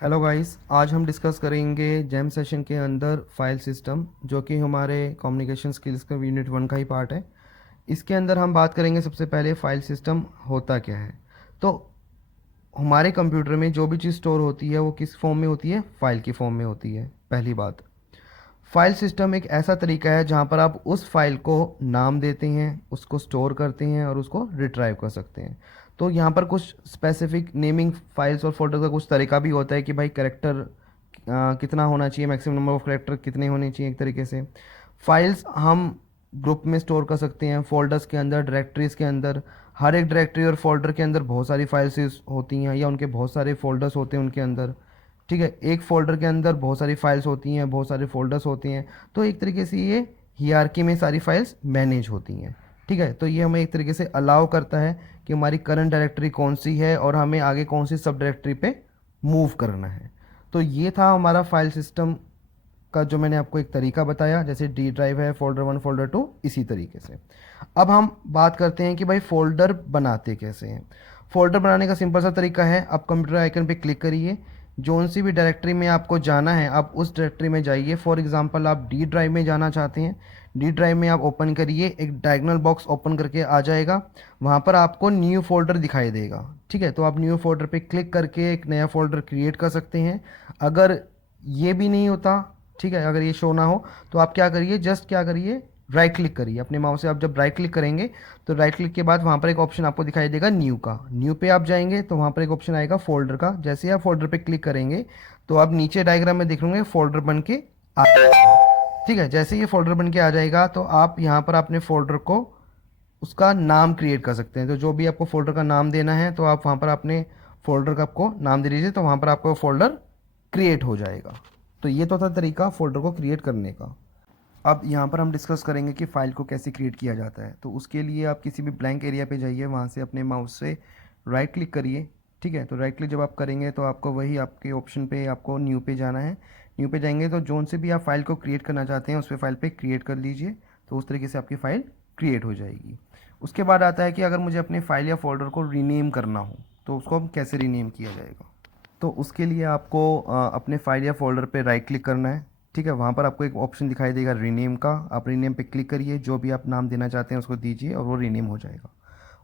Hello guys, आज हम discuss करेंगे जैम सेशन के अंदर फाइल सिस्टम, जो कि हमारे कम्युनिकेशन स्किल्स का यूनिट 1 का ही पार्ट है। इसके अंदर हम बात करेंगे सबसे पहले फाइल सिस्टम होता क्या है। तो हमारे कंप्यूटर में जो भी चीज़ स्टोर होती है वो किस फॉर्म में होती है? फाइल की फॉर्म में होती है। पहली बात, फाइल सिस्टम एक ऐसा तरीका है जहाँ पर आप उस फाइल को नाम देते हैं, उसको स्टोर करते हैं और उसको रिट्राइव कर सकते हैं। तो यहाँ पर कुछ स्पेसिफिक नेमिंग फाइल्स और फोल्डर का कुछ तरीका भी होता है कि भाई करेक्टर कितना होना चाहिए, मैक्सिमम नंबर ऑफ करेक्टर कितने होने चाहिए। एक तरीके से फाइल्स हम ग्रुप में स्टोर कर सकते हैं, फोल्डर्स के अंदर, डायरेक्टरीज के अंदर। हर एक डायरेक्टरी और फोल्डर के अंदर बहुत सारी फाइल्स होती हैं या उनके बहुत सारे फोल्डर्स होते हैं उनके अंदर। ठीक है, एक फ़ोल्डर के अंदर बहुत सारी फाइल्स होती हैं, बहुत सारे फ़ोल्डर्स होते हैं। तो एक तरीके से ये हियरार्की में सारी फाइल्स मैनेज होती हैं। ठीक है, तो ये हमें एक तरीके से अलाउ करता है कि हमारी करंट डायरेक्टरी कौन सी है और हमें आगे कौन सी सब डायरेक्टरी पे मूव करना है। तो ये था हमारा फाइल सिस्टम का जो मैंने आपको एक तरीका बताया, जैसे डी ड्राइव है, फोल्डर 1 फोल्डर 2, इसी तरीके से। अब हम बात करते हैं कि भाई फ़ोल्डर बनाते कैसे हैं। फ़ोल्डर बनाने का सिंपल सा तरीका है, आप कंप्यूटर आइकन पे क्लिक करिए, जोन सी भी डायरेक्टरी में आपको जाना है आप उस डायरेक्टरी में जाइए। फॉर एग्जांपल आप डी ड्राइव में जाना चाहते हैं, डी ड्राइव में आप ओपन करिए, एक डायगोनल बॉक्स ओपन करके आ जाएगा। वहाँ पर आपको न्यू फोल्डर दिखाई देगा। ठीक है, तो आप न्यू फोल्डर पे क्लिक करके एक नया फोल्डर क्रिएट कर सकते हैं। अगर ये भी नहीं होता, ठीक है, अगर ये शो ना हो, तो आप क्या करिए, जस्ट क्या करिए, राइट क्लिक करिए अपने माउस से। आप जब राइट क्लिक करेंगे तो राइट क्लिक के बाद वहाँ पर एक ऑप्शन आपको दिखाई देगा न्यू का। न्यू पे आप जाएंगे तो वहाँ पर एक ऑप्शन आएगा फोल्डर का। जैसे ही आप फोल्डर पे क्लिक करेंगे तो आप नीचे डायग्राम में देख लेंगे फोल्डर बन के आ जाएगा। ठीक है, जैसे ये फोल्डर बन के आ जाएगा तो आप यहाँ पर अपने फोल्डर को उसका नाम क्रिएट कर सकते हैं। तो जो भी आपको फोल्डर का नाम देना है तो आप वहाँ पर अपने फोल्डर का आपको नाम दे दीजिए, तो वहाँ पर आपका फोल्डर क्रिएट हो जाएगा। तो ये तो था तरीका फोल्डर को क्रिएट करने का। अब यहाँ पर हम डिस्कस करेंगे कि फ़ाइल को कैसे क्रिएट किया जाता है। तो उसके लिए आप किसी भी ब्लैंक एरिया पे जाइए, वहाँ से अपने माउस से राइट क्लिक करिए। ठीक है, तो राइट क्लिक जब आप करेंगे तो आपको वही आपके ऑप्शन पे आपको न्यू पे जाना है। न्यू पे जाएंगे तो जोन से भी आप फाइल को क्रिएट करना चाहते हैं उस पर फाइल पे क्रिएट कर लीजिए। तो उस तरीके से आपकी फ़ाइल क्रिएट हो जाएगी। उसके बाद आता है कि अगर मुझे अपने फाइल या फोल्डर को रीनेम करना हो तो उसको हम कैसे रीनेम किया जाएगा। तो उसके लिए आपको अपने फाइल या फोल्डर पे राइट क्लिक करना है। ठीक है, वहाँ पर आपको एक ऑप्शन दिखाई देगा रीनेम का। आप रीनेम पे क्लिक करिए, जो भी आप नाम देना चाहते हैं उसको दीजिए और वो रीनेम हो जाएगा।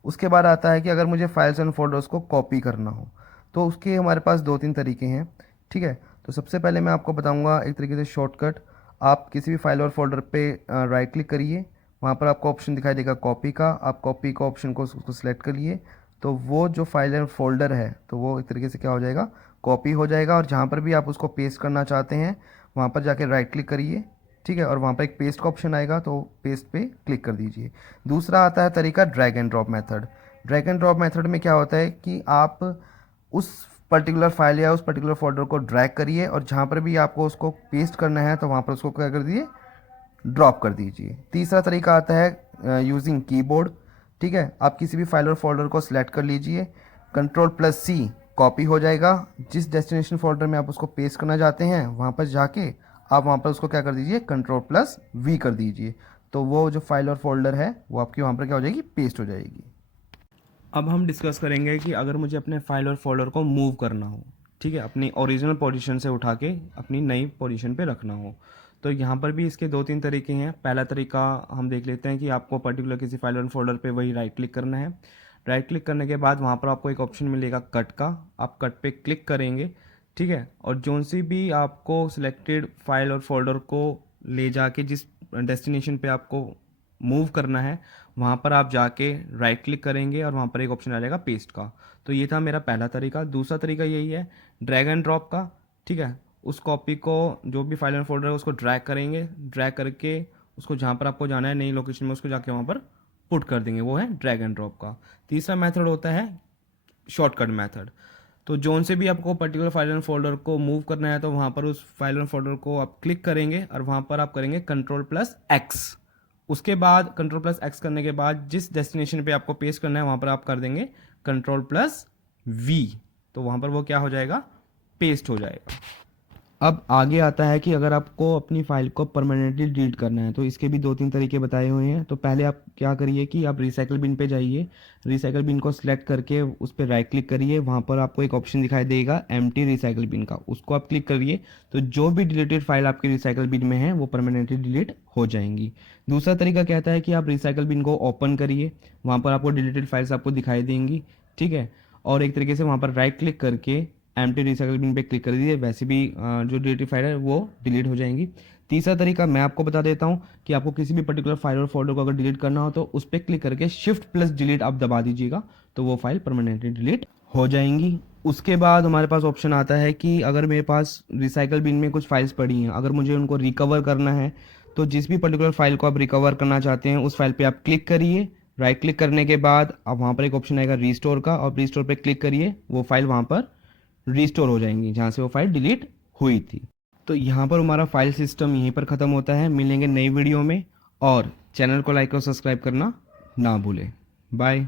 उसके बाद आता है कि अगर मुझे फाइल्स एंड फोल्डर्स को कॉपी करना हो तो उसके हमारे पास दो तीन तरीके हैं। ठीक है, तो सबसे पहले मैं आपको बताऊंगा एक तरीके से शॉर्टकट। आप किसी भी फाइल और फोल्डर पे राइट क्लिक करिए, वहाँ पर आपको ऑप्शन दिखाई देगा कॉपी का। आप कॉपी का ऑप्शन को उसको सिलेक्ट करिए, तो वो जो फाइल और फोल्डर है तो वो एक तरीके से क्या हो जाएगा, कॉपी हो जाएगा। और जहाँ पर भी आप उसको पेस्ट करना चाहते हैं वहाँ पर जाके राइट क्लिक करिए। ठीक है, और वहाँ पर एक पेस्ट का ऑप्शन आएगा तो पेस्ट पे क्लिक कर दीजिए। दूसरा आता है तरीका drag and drop method. Drag and drop method में क्या होता है कि आप उस पर्टिकुलर फाइल या उस पर्टिकुलर फोल्डर को ड्रैग करिए और जहाँ पर भी आपको उसको पेस्ट करना है तो वहाँ पर उसको क्या कर दीजिए, ड्रॉप कर दीजिए। तीसरा तरीका आता है यूजिंग कीबोर्ड। ठीक है, आप किसी भी फाइल और फोल्डर को सिलेक्ट कर लीजिए, कंट्रोल प्लस सी, कॉपी हो जाएगा। जिस डेस्टिनेशन फोल्डर में आप उसको पेस्ट करना चाहते हैं वहाँ पर जाके आप वहाँ पर उसको क्या कर दीजिए, कंट्रोल प्लस वी कर दीजिए। तो वो जो फाइल और फोल्डर है वो आपकी वहाँ पर क्या हो जाएगी, पेस्ट हो जाएगी। अब हम डिस्कस करेंगे कि अगर मुझे अपने फाइल और फोल्डर को मूव करना हो, ठीक है, अपनी ओरिजिनल पोजीशन से उठा के अपनी नई पोजीशन पे रखना हो, तो यहाँ पर भी इसके दो तीन तरीके हैं। पहला तरीका हम देख लेते हैं कि आपको पर्टिकुलर किसी फाइल और फोल्डर पे वही राइट क्लिक करना है। राइट क्लिक करने के बाद वहाँ पर आपको एक ऑप्शन मिलेगा कट का, आप कट पे क्लिक करेंगे। ठीक है, और जोन सी भी आपको सिलेक्टेड फाइल और फोल्डर को ले जाके जिस डेस्टिनेशन पे आपको मूव करना है वहाँ पर आप जाके राइट क्लिक करेंगे और वहाँ पर एक ऑप्शन आ जाएगा पेस्ट का। तो ये था मेरा पहला तरीका। दूसरा तरीका यही है ड्रैग एंड ड्रॉप का। ठीक है, उस कॉपी को जो भी फाइल एंड फोल्डर है उसको ड्रैग करेंगे, ड्रैग करके उसको जहाँ पर आपको जाना है नई लोकेशन में उसको जाके वहाँ पर पुट कर देंगे, वो है ड्रैग एंड ड्रॉप का। तीसरा मेथड होता है शॉर्टकट मेथड। तो जोन से भी आपको पर्टिकुलर फाइल एंड फोल्डर को मूव करना है तो वहाँ पर उस फाइल एंड फोल्डर को आप क्लिक करेंगे और वहाँ पर आप करेंगे कंट्रोल प्लस एक्स। उसके बाद कंट्रोल प्लस एक्स करने के बाद जिस डेस्टिनेशन पे आपको पेस्ट करना है वहाँ पर आप कर देंगे कंट्रोल प्लस वी, तो वहाँ पर वो क्या हो जाएगा, पेस्ट हो जाएगा। अब आगे आता है कि अगर आपको अपनी फ़ाइल को परमानेंटली डिलीट करना है तो इसके भी 2-3 तरीके बताए हुए हैं। तो पहले आप क्या करिए कि आप रिसाइकल बिन पे जाइए, रिसाइकल बिन को सिलेक्ट करके उस पे राइट क्लिक करिए, वहाँ पर आपको एक ऑप्शन दिखाई देगा एम्प्टी रिसाइकल बिन का, उसको आप क्लिक करिए तो जो भी डिलीटेड फाइल आपकी रिसाइकल बिन में है वो परमानेंटली डिलीट हो जाएंगी। दूसरा तरीका कहता है कि आप रिसाइकल बिन को ओपन करिए, वहाँ पर आपको डिलीटेड फाइल्स आपको दिखाई देंगी, ठीक है। और एक तरीके से वहाँ पर राइट क्लिक करके एम्प्टी रिसाइकल बिन पे क्लिक कर दीजिए, वैसे भी जो डिलीटेड फाइल है वो डिलीट हो जाएंगी। तीसरा तरीका मैं आपको बता देता हूँ कि आपको किसी भी पर्टिकुलर फाइल और फोल्डर को अगर डिलीट करना हो तो उस पर क्लिक करके शिफ्ट प्लस डिलीट आप दबा दीजिएगा तो वो फाइल परमानेंटली डिलीट हो जाएंगी। उसके बाद हमारे पास ऑप्शन आता है कि अगर मेरे पास रिसाइकल बिन में कुछ फाइल्स पड़ी हैं, अगर मुझे उनको रिकवर करना है तो जिस भी पर्टिकुलर फाइल को आप रिकवर करना चाहते हैं उस फाइल पे आप क्लिक करिए, राइट क्लिक करने के बाद अब वहाँ पर एक ऑप्शन आएगा रीस्टोर का, और रीस्टोर पे क्लिक करिए, वो फाइल वहाँ पर रिस्टोर हो जाएंगी जहाँ से वो फाइल डिलीट हुई थी। तो यहाँ पर हमारा फाइल सिस्टम यहीं पर ख़त्म होता है। मिलेंगे नई वीडियो में, और चैनल को लाइक और सब्सक्राइब करना ना भूलें। बाय।